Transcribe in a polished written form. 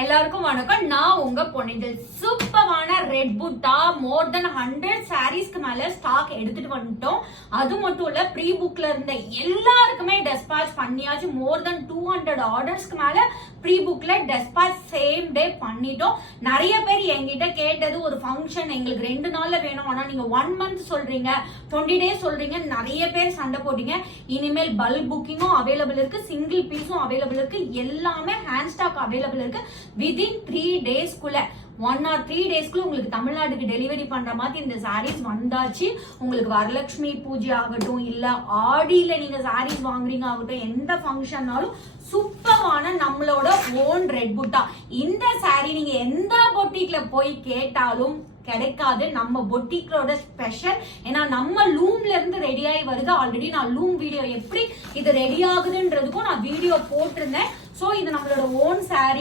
எல்லாருக்கும் வணக்கம். நான் உங்க பொன்னிதழ். சூப்பரான ரெட் புட்டா மோர் தென் 100 சாரீஸ்க்கு மேல ஸ்டாக் எடுத்துட்டு வந்துட்டோம். அது மட்டும் இல்ல, ப்ரீ புக்ல இருந்த எல்லாருக்குமே டெஸ்பாச் பண்ணியாச்சு. மோர் தென் 200 ஆர்டர்ஸ்க்கு மேல ப்ரீ புக்ல டெஸ்பாச் சேம் டே பண்ணிட்டோம். நிறைய பேர் என்கிட்ட கேட்டது, ஒரு ஃபங்க்ஷன் எங்களுக்கு 2 நாள்ல வேணும், ஆனா நீங்க 1 மந்த் சொல்றீங்க, 20 டேஸ் சொல்றீங்க. நிறைய பேர் சண்டை போட்டீங்க. இனிமேல் பல்க் புக்கிங்கும் அவைலபிள் இருக்கு, சிங்கிள் பீஸும் அவைலபிள் இருக்கு, எல்லாமே ஹேண்ட் ஸ்டாக் அவைலபிள் இருக்கு. வித்தின் 3 டேஸ்க்குள்ள 1 or 3 டேஸ்க்குள்ள உங்களுக்கு தமிழ்நாட்டுக்கு டெலிவரி பண்ற மாதிரி இந்த சாரீஸ் வந்தாச்சு. உங்களுக்கு வரலட்சுமி பூஜை ஆகட்டும், இல்ல ஆடியில நீங்க சாரீஸ் வாங்குறீங்க ஆகட்டும், எந்த ஃபங்க்ஷன்னாலும் சூப்பரான நம்மளோட ஓன் ரெட் புட்டா. இந்த சாரீ நீங்க எந்த பொட்டிக்ல போய் கேட்டாலும் கிடைக்காது. நம்ம பொட்டிக்கோட ஸ்பெஷல். ஏன்னா நம்ம லூம்ல இருந்து ரெடி ஆகி வருது. ஆல்ரெடி நான் லூம் வீடியோ எப்படி இது ரெடி ஆகுதுன்றதுக்கும் நான் வீடியோ போட்டிருந்தேன். சோ இது நம்மளோட ஓன் சாரீ.